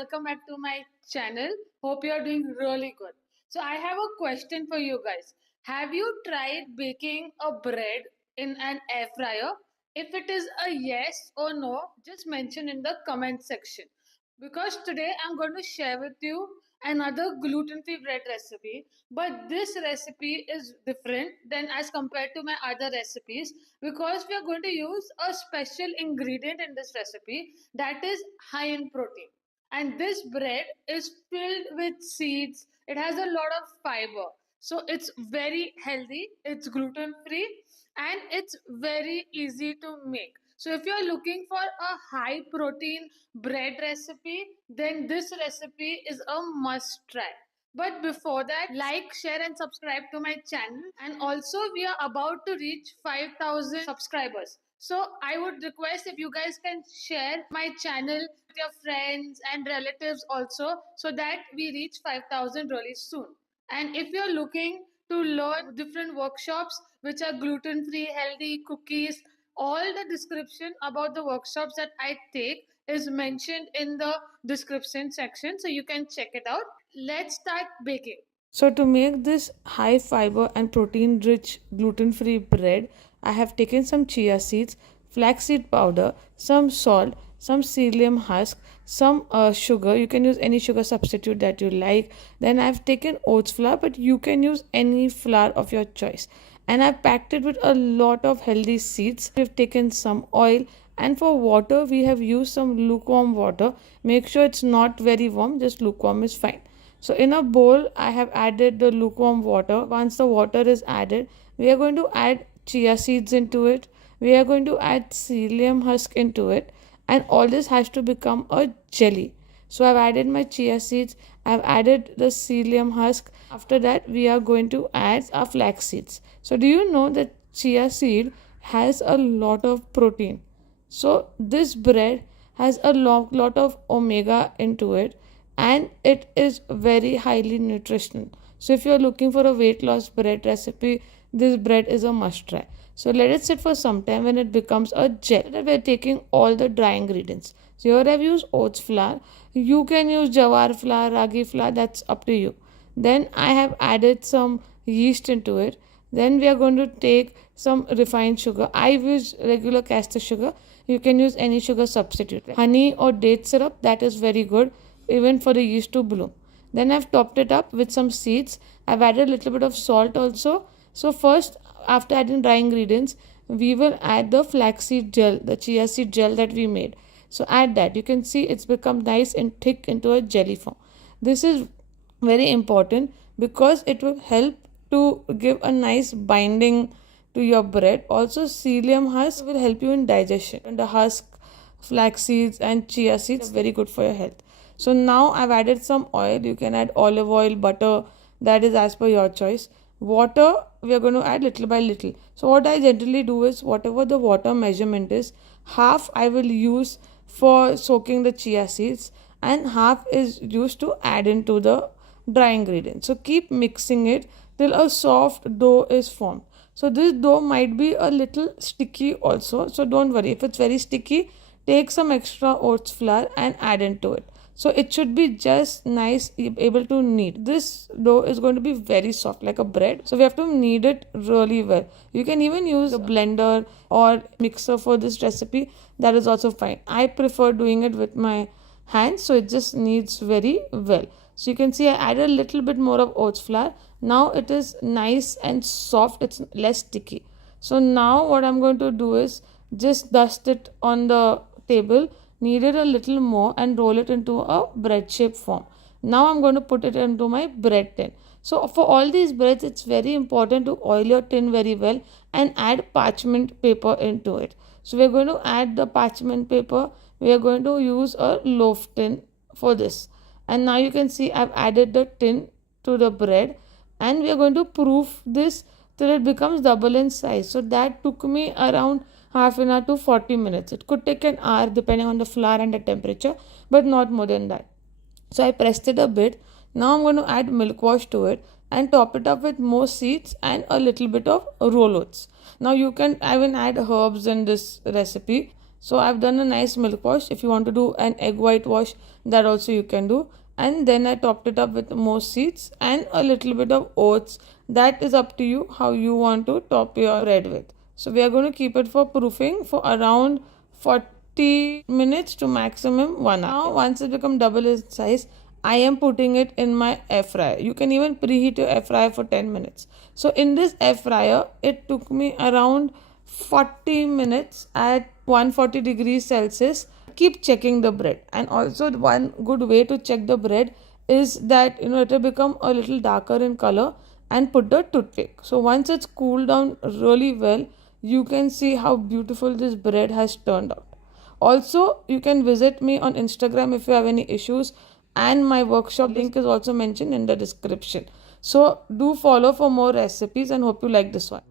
welcome back to my channel. Hope you are doing really good. So I have a question for you guys. Have you tried baking a bread in an air fryer? If it is a yes or no, just mention in the comment section. Because today I'm going to share with you another gluten-free bread recipe, but this recipe is different than as compared to my other recipes because we are going to use a special ingredient in this recipe that is high in protein. And this bread is filled with seeds. It has a lot of fiber. So it's very healthy, it's gluten free, and it's very easy to make. So if you're looking for a high protein bread recipe, then this recipe is a must try. But before that, like, share, and subscribe to my channel. And also, we are about to reach 5,000 subscribers. So, I would request if you guys can share my channel with your friends and relatives also so that we reach 5,000 really soon. And if you're looking to learn different workshops which are gluten free, healthy cookies, all the description about the workshops that I take is mentioned in the description section, so you can check it out. Let's start baking. So to make this high fiber and protein rich gluten free bread, I have taken some chia seeds, flaxseed powder, some salt, some psyllium husk, some sugar. You can use any sugar substitute that you like. Then I've taken oats flour, but you can use any flour of your choice. And I've packed it with a lot of healthy seeds. We've taken some oil, and for water we have used some lukewarm water. Make sure it's not very warm, just lukewarm is fine. So in a bowl, I have added the lukewarm water. Once the water is added, we are going to add chia seeds into it. We are going to add psyllium husk into it. And all this has to become a jelly. So I've added my chia seeds. I've added the psyllium husk. After that, we are going to add our flax seeds. So do you know that chia seed has a lot of protein? So this bread has a lot of omega into it, and it is very highly nutritional. So if you're looking for a weight loss bread recipe, this bread is a must try. So let it sit for some time. When it becomes a gel, we're taking all the dry ingredients. So here I've used oats flour. You can use jawar flour, ragi flour, that's up to you. Then I have added some yeast into it. Then we are going to take some refined sugar. I use regular caster sugar. You can use any sugar substitute. Honey or date syrup, that is very good even for the yeast to bloom. Then I've topped it up with some seeds. I've added a little bit of salt also. So first, after adding dry ingredients, we will add the flaxseed gel, the chia seed gel that we made. So add that. You can see it's become nice and thick into a jelly form. This is very important because it will help to give a nice binding to your bread. Also, psyllium husk will help you in digestion. And the husk, flax seeds and chia seeds are very good for your health. So now I've added some oil. You can add olive oil, butter, that is as per your choice. Water, we are going to add little by little. So what I generally do is, whatever the water measurement is, half I will use for soaking the chia seeds and half is used to add into the dry ingredients. So keep mixing it till a soft dough is formed. So this dough might be a little sticky also. So don't worry. If it's very sticky, take some extra oats flour and add into it. So it should be just nice, able to knead. This dough is going to be very soft like a bread. So we have to knead it really well. You can even use a blender or mixer for this recipe. That is also fine. I prefer doing it with my hands. So it just kneads very well. So you can see I added a little bit more of oats flour. Now it is nice and soft. It's less sticky. So now what I'm going to do is just dust it on the table, knead it a little more and roll it into a bread shape form. Now I'm going to put it into my bread tin. So for all these breads, it's very important to oil your tin very well and add parchment paper into it. So we're going to add the parchment paper. We are going to use a loaf tin for this. And now you can see I've added the tin to the bread, and we are going to proof this till it becomes double in size. So that took me around half an hour to 40 minutes. It could take an hour depending on the flour and the temperature, but not more than that. So I pressed it a bit. Now I'm going to add milk wash to it and top it up with more seeds and a little bit of roll oats. Now you can even add herbs in this recipe. So I've done a nice milk wash. If you want to do an egg white wash, that also you can do. And then I topped it up with more seeds and a little bit of oats. That is up to you how you want to top your bread with. So we are going to keep it for proofing for around 40 minutes to maximum 1 hour. Now once it becomes double its size, I am putting it in my air fryer. You can even preheat your air fryer for 10 minutes. So in this air fryer, it took me around 40 minutes at 140 degrees Celsius. Keep checking the bread. And also one good way to check the bread is that it will become a little darker in color, and put the toothpick. So once it's cooled down really well, you can see how beautiful this bread has turned out. Also, you can visit me on Instagram if you have any issues, and my workshop link is also mentioned in the description. So do follow for more recipes, and hope you like this one.